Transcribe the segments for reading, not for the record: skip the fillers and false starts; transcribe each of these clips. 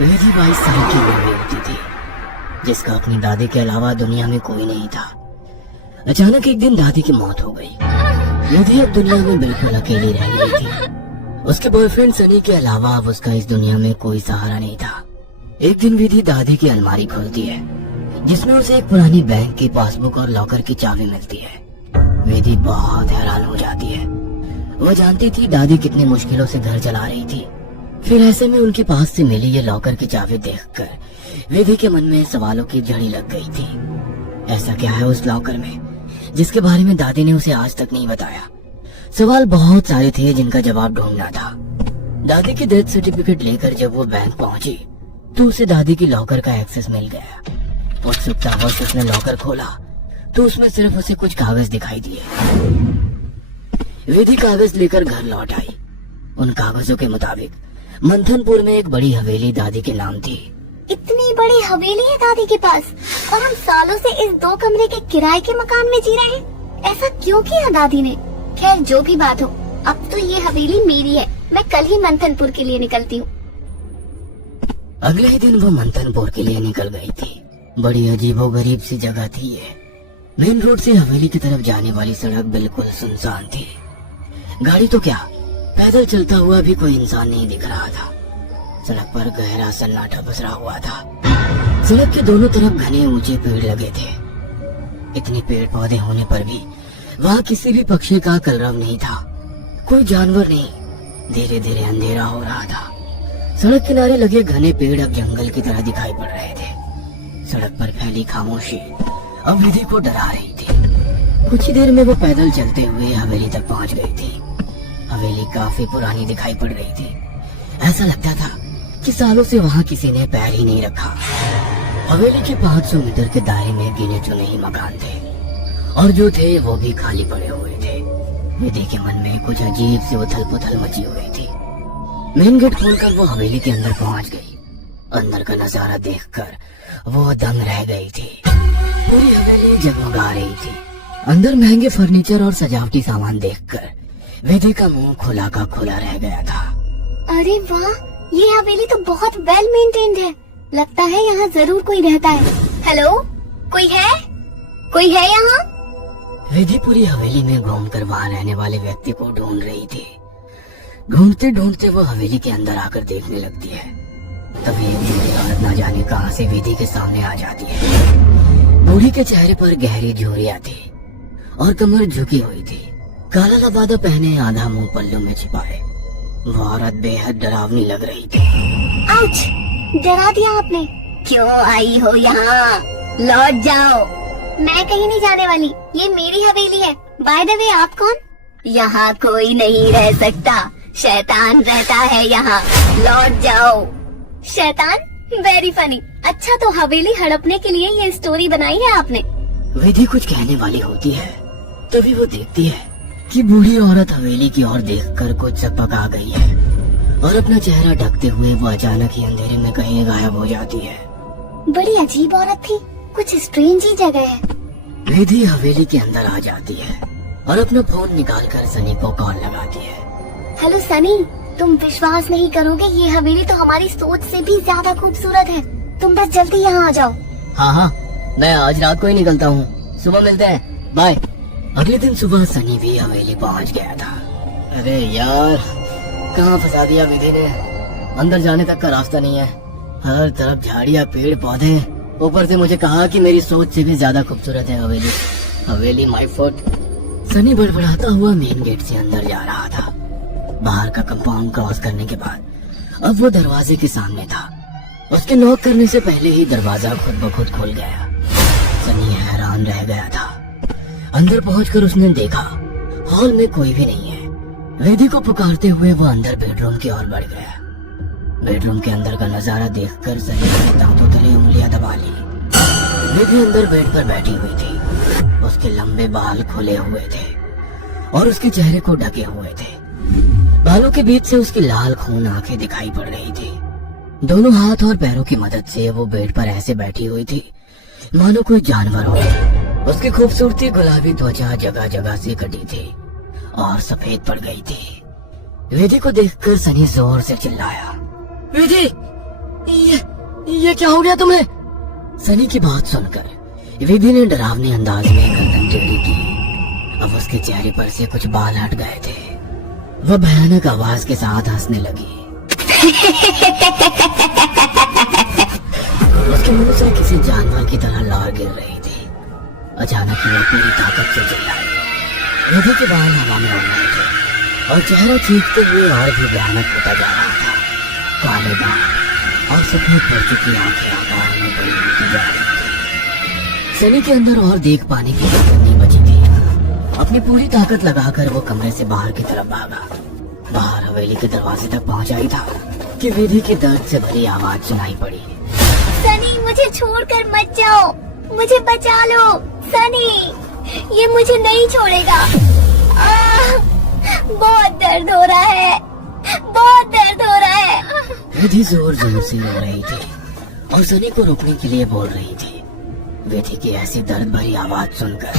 विधि 22 साल की लड़की होती थी, जिसका अपनी दादी के अलावा दुनिया में कोई नहीं था। अचानक एक दिन दादी की मौत हो गई। विधि अब दुनिया में बिल्कुल अकेली रह गई थी। उसके बॉयफ्रेंड सनी के अलावा अब उसका इस दुनिया में कोई सहारा नहीं था। एक दिन विधि दादी की अलमारी खोलती है, जिसमें उसे एक पुरानी बैंक की पासबुक और लॉकर की चाबी मिलती है। विधि बहुत हैरान हो जाती है। वो जानती थी दादी कितनी मुश्किलों से घर चला रही थी। फिर ऐसे में उनके पास से मिली ये लॉकर की चाबी देखकर विधि के मन में सवालों की झड़ी लग गई थी। ऐसा क्या है उस लॉकर में जिसके बारे में दादी ने उसे आज तक नहीं बताया? सवाल बहुत सारे थे जिनका जवाब ढूंढना था। दादी की डेथ सर्टिफिकेट लेकर जब वो बैंक पहुंची तो उसे दादी की लॉकर का एक्सेस मिल गया। उत्सुकतावश उसने लॉकर खोला तो उसमें सिर्फ उसे कुछ कागज दिखाई दिए। विधि कागज लेकर घर लौट आई। उन कागजों के मुताबिक मंथनपुर में एक बड़ी हवेली दादी के नाम थी। इतनी बड़ी हवेली है दादी के पास और हम सालों से इस 2 कमरे के किराए के मकान में जी रहे हैं। ऐसा क्यों किया दादी ने? खैर जो भी बात हो, अब तो ये हवेली मेरी है। मैं कल ही मंथनपुर के लिए निकलती हूँ। अगले ही दिन वो मंथनपुर के लिए निकल गई थी। बड़ी अजीबोगरीब सी जगह थी ये। मेन रोड से हवेली की तरफ जाने वाली सड़क बिल्कुल सुनसान थी। गाड़ी तो क्या, पैदल चलता हुआ भी कोई इंसान नहीं दिख रहा था। सड़क पर गहरा सन्नाटा पसरा हुआ था। सड़क के दोनों तरफ घने ऊंचे पेड़ लगे थे। इतने पेड़ पौधे होने पर भी वहाँ किसी भी पक्षी का कलरव नहीं था। कोई जानवर नहीं। धीरे धीरे अंधेरा हो रहा था। सड़क किनारे लगे घने पेड़ अब जंगल की तरह दिखाई पड़ रहे थे। सड़क पर फैली खामोशी अब विधि को डरा रही थी। कुछ ही देर में वो पैदल चलते हुए हवेली तक पहुंच गई थी। हवेली काफी पुरानी दिखाई पड़ रही थी। ऐसा लगता था कि सालों से वहाँ किसी ने पैर ही नहीं रखा। हवेली के 500 मीटर के दायरे में गिने चुने ही मकान थे और जो थे वो भी खाली पड़े हुए थे। विधि के मन में कुछ अजीब सी उथल पुथल मची हुई थी। मेन गेट खोलकर वो हवेली के अंदर पहुंच गई। अंदर का नजारा देखकर वो दंग रह गई थी। पूरी हवेली जगमगा रही थी। अंदर महंगे फर्नीचर और सजावटी सामान देखकर विधि का मुंह खुला का खुला रह गया था। अरे वाह, ये हवेली तो बहुत वेल मेंटेन्ड है। लगता है यहाँ जरूर कोई रहता है। हेलो, कोई है? कोई है यहाँ? विधि पूरी हवेली में घूमकर वहाँ रहने वाले व्यक्ति को ढूंढ रही थी। ढूंढते ढूंढते वो हवेली के अंदर आकर देखने लगती है। तभी एक बूढ़ी औरत न जाने कहां से विधि के सामने आ जाती है। बूढ़ी के चेहरे पर गहरी झुर्रियां थी और कमर झुकी हुई थी। काला लबादा पहने, आधा मुंह पल्लू में छिपाए। वो औरत बेहद डरावनी लग रही थी। आउच! डरा दिया आपने। क्यों आई हो यहाँ? लौट जाओ। मैं कहीं नहीं जाने वाली। ये मेरी हवेली है। बाय द वे, आप कौन? यहाँ कोई नहीं रह सकता। शैतान रहता है यहाँ। लौट जाओ। शैतान? Very funny. अच्छा, तो हवेली हड़पने के लिए ये स्टोरी बनाई है आपने? विधि कुछ कहने वाली होती है, तभी वो देखती है कि बूढ़ी औरत हवेली की ओर देखकर कुछ चकपक आ गई है और अपना चेहरा ढकते हुए वो अचानक ही अंधेरे में कहीं गायब हो जाती है। बड़ी अजीब औरत थी। कुछ स्ट्रेंज ही जगह है। विधि हवेली के अंदर आ जाती है और अपना फोन निकालकर सनी को कॉल लगाती है। हेलो सनी, तुम विश्वास नहीं करोगे, ये हवेली तो हमारी सोच से भी ज्यादा खूबसूरत है। तुम बस जल्दी यहाँ आ जाओ। हाँ, मैं आज रात को ही निकलता हूँ। सुबह मिलते हैं, बाय। अगले दिन सुबह सनी भी हवेली पहुँच गया था। अरे यार, कहाँ फंसा दिया विधि ने। अंदर जाने तक का रास्ता नहीं है। हर तरफ झाड़ियाँ, पेड़ पौधे। ऊपर से मुझे कहा कि मेरी सोच से भी ज्यादा खूबसूरत है हवेली। हवेली माय फुट। सनी बड़बड़ाता हुआ मेन गेट से अंदर जा रहा था। बाहर का कंपाउंड क्रॉस करने के बाद अब वो दरवाजे के सामने था। उसके नॉक करने से पहले ही दरवाजा खुद ब खुद खुल गया। सनी हैरान रह गया था। अंदर पहुंचकर उसने देखा हॉल में कोई भी नहीं है। विधि को पुकारते हुए वो अंदर बेडरूम की ओर बढ़ गया। बेडरूम के अंदर का नजारा देखकर सनी ने दांतों तले उंगलियां दबा ली। विधि अंदर बेड पर बैठी हुई थी। उसके लंबे बाल खुले हुए थे और उसके चेहरे को ढके हुए थे। बालों के बीच से उसकी लाल खून आंखें दिखाई पड़ रही थी। दोनों हाथ और पैरों की मदद से वो बेड पर ऐसे बैठी हुई थी मानो कोई जानवर हो। उसकी खूबसूरती गुलाबी त्वचा जगह जगह से कटी थी और सफेद पड़ गई थी। विधि को देखकर सनी जोर से चिल्लाया, विधि, ये क्या हो गया तुम्हें? सनी की बात सुनकर विधि ने डरावने अंदाज में गर्दन टेढ़ी की। अब उसके चेहरे पर से कुछ बाल हट गए थे। वह भयानक आवाज के साथ हंसने लगी। उसके मुंह से किसी जानवर की तरह लार गिर रही थी। अचानक वह पूरी ताकत से चिल्लाई। विधि के बाल हवा में उड़ रहे थे और चेहरा चीखते हुए और भी भयानक होता जा रहा था। काले दांत और सफेद पड़ चुकी आंखें आकार में बड़ी होती जा रही थी। सनी के अंदर और देख पाने की ताकत नहीं बची थी। अपनी पूरी ताकत लगाकर वो कमरे से बाहर की तरफ भागा। बाहर हवेली के दरवाजे तक पहुंचा ही था कि विधि की दर्द से भरी आवाज सुनाई पड़ी। सनी, मुझे छोड़कर मत जाओ, मुझे बचा लो। सनी, ये मुझे नहीं छोड़ेगा। बहुत दर्द हो रहा है, बहुत दर्द हो रहा है। विधि जोर जोर से रो रही थी और सनी को रोकने के लिए बोल रही थी। विधि की ऐसी दर्द भरी आवाज सुनकर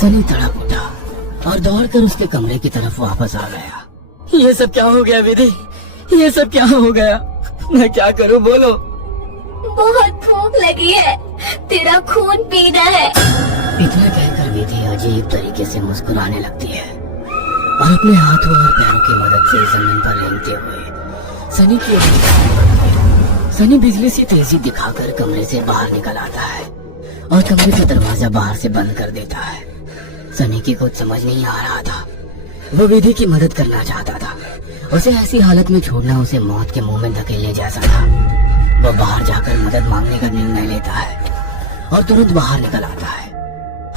सनी तड़प उठा और दौड़कर उसके कमरे की तरफ वापस आ गया। ये सब क्या हो गया विधि? ये सब क्या हो गया? मैं क्या करूं, बोलो। बहुत भूख लगी है, तेरा खून पीना है। इतना कहकर विधि अजीब तरीके से मुस्कुराने लगती है और अपने हाथों और पैरों की मदद से जमीन पर रेंगते हुए सनी की ओर बढ़ती है। सनी बिजली सी तेजी दिखाकर कमरे से बाहर निकल आता है और कमरे का दरवाजा बाहर से बंद कर देता है। सनी की कुछ समझ नहीं आ रहा था। वो विधि की मदद करना चाहता था। उसे ऐसी हालत में छोड़ना उसे मौत के मुंह में धकेलने जैसा था। वो बाहर जाकर मदद मांगने का निर्णय लेता है और तुरंत बाहर निकल आता है।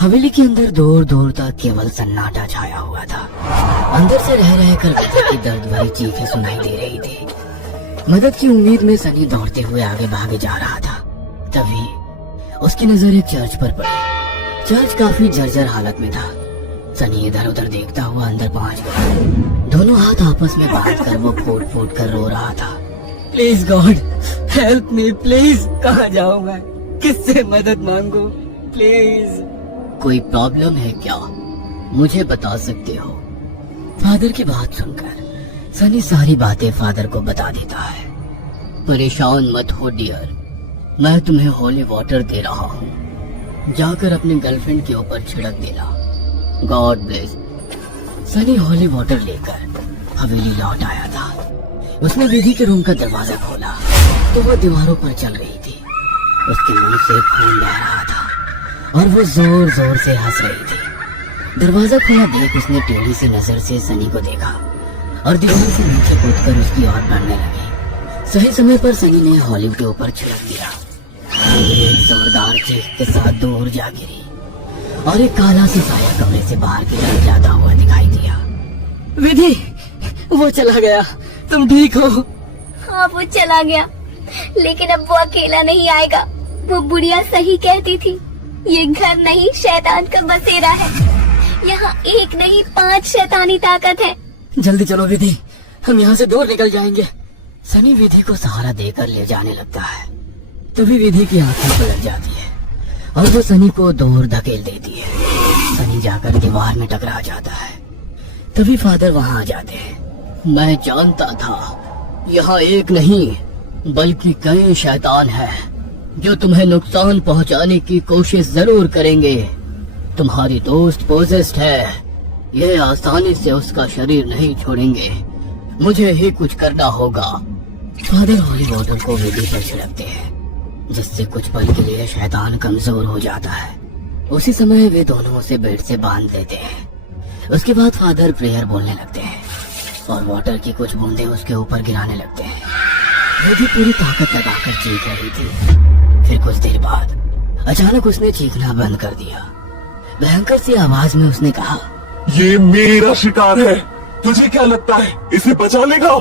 हवेली के अंदर दूर दूर तक केवल सन्नाटा छाया हुआ था। अंदर से रह रहकर विधि की दर्द भरी चीखें सुनाई दे रही थी। मदद की उम्मीद में सनी दौड़ते हुए आगे भागे जा रहा था। तभी उसकी नजर एक चर्च पर पड़ी। चर्च काफी जर्जर हालत में था। सनी इधर उधर देखता हुआ अंदर पहुंच गया। दोनों हाथ आपस में बांधकर वो फूट फूट कर रो रहा था। Please God help me, please. कहाँ जाऊं मैं? किससे मदद मांगू? प्लीज। कोई प्रॉब्लम है क्या? मुझे बता सकते हो? फादर की बात सुनकर सनी सारी बातें फादर को बता देता है। परेशान मत हो डियर, मैं तुम्हें होली वाटर दे रहा हूँ। जाकर अपने गर्लफ्रेंड के ऊपर छिड़क देना। God bless. Sunny holy water लेकर हवेली लौट आया था। उसने विधि के रूम का दरवाजा खोला तो वो दीवारों पर चल रही थी। उसके मुंह से खून बह रहा था और वो जोर जोर से हंस रही थी। दरवाजा खुला देख उसने टेढ़ी सी नजर से सनी को देखा और दीवार से नीचे कूदकर उसकी ओर बढ़ने लगी। सही समय पर सनी ने हॉलीवुड के ऊपर छिड़क दिया। एक जोरदार चीख के साथ दूर जा गिरी और एक काला सा साया कमरे से बाहर की तरफ जाता हुआ दिखाई दिया। विधि, वो चला गया। तुम ठीक हो? हाँ, वो चला गया, लेकिन अब वो अकेला नहीं आएगा। वो बुढ़िया सही कहती थी, ये घर नहीं शैतान का बसेरा है। यहाँ एक नहीं 5 शैतानी ताकत है। जल्दी चलो विधि, हम यहाँ से दूर निकल जाएंगे। सनी विधि को सहारा देकर ले जाने लगता है। तभी विधि की आंखें पलट जाती है और वो सनी को दूर धकेल देती है। सनी जाकर दीवार में टकरा जाता है। तभी फादर वहाँ आ जाते हैं। मैं जानता था यहाँ एक नहीं बल्कि कई शैतान हैं जो तुम्हें नुकसान पहुँचाने की कोशिश जरूर करेंगे। तुम्हारी दोस्त पोजेस्ड है, ये आसानी से उसका शरीर नहीं छोड़ेंगे। मुझे ही कुछ करना होगा। फादर होली वाटर को विधि पर छिड़कते हैं जिससे कुछ पल के लिए शैतान कमजोर हो जाता है। उसी समय वे दोनों उसे बेड से बांध देते हैं। उसके बाद फादर प्रेयर बोलने लगते हैं और वाटर की कुछ बूंदें उसके ऊपर गिराने लगते हैं। विधि पूरी ताकत लगाकर चीख रही थी। फिर कुछ देर बाद अचानक उसने चीखना बंद कर दिया। भयंकर सी आवाज में उसने कहा, ये मेरा शिकार है, तुझे क्या लगता है इसे बचा लेगा?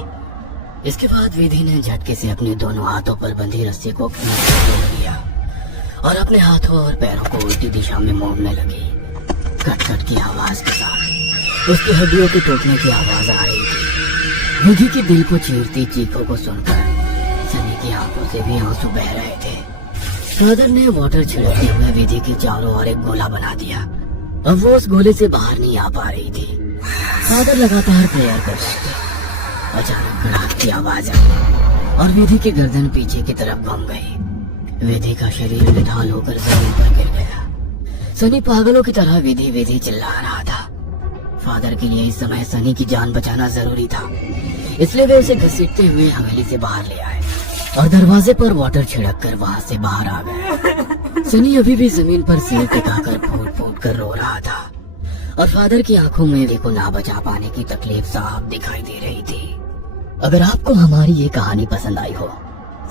इसके बाद विधि ने झटके से अपने दोनों हाथों पर बंधी रस्सी को तोड़ दिया और अपने हाथों और पैरों को उल्टी दिशा में मोड़ने लगी। कट कट की आवाज के साथ उसकी हड्डियों के टूटने की आवाज आ रही थी। विधि के दिल को चीरती चीखों को सुनकर सनी की आंखों से भी आंसू बह रहे थे। फादर ने वाटर छिड़कते हुए विधि के चारों ओर एक गोला बना दिया। अब वो उस गोले से बाहर नहीं आ पा रही थी। फादर लगातार प्रेयर कर रहे थे। अचानक कड़ाक की आवाज आई और विधि की गर्दन पीछे की तरफ घूम गई। विधि का शरीर बेढाल होकर जमीन पर गिर गया। सनी पागलों की तरह विधि विधि चिल्ला रहा था। फादर के लिए इस समय सनी की जान बचाना जरूरी था, इसलिए वे उसे घसीटते हुए हवेली से बाहर ले आए और दरवाजे पर वाटर छिड़क कर वहां से बाहर आ गए। सनी अभी भी जमीन पर सिर टिकाकर फूट फूट कर रो रहा था और फादर की आंखों में विधि को ना बचा पाने की तकलीफ साफ दिखाई दे रही थी। अगर आपको हमारी ये कहानी पसंद आई हो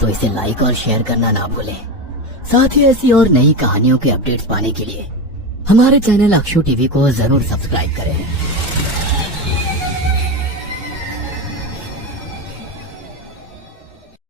तो इसे लाइक और शेयर करना ना भूलें। साथ ही ऐसी और नई कहानियों के अपडेट्स पाने के लिए हमारे चैनल अक्षु टीवी को जरूर सब्सक्राइब करें।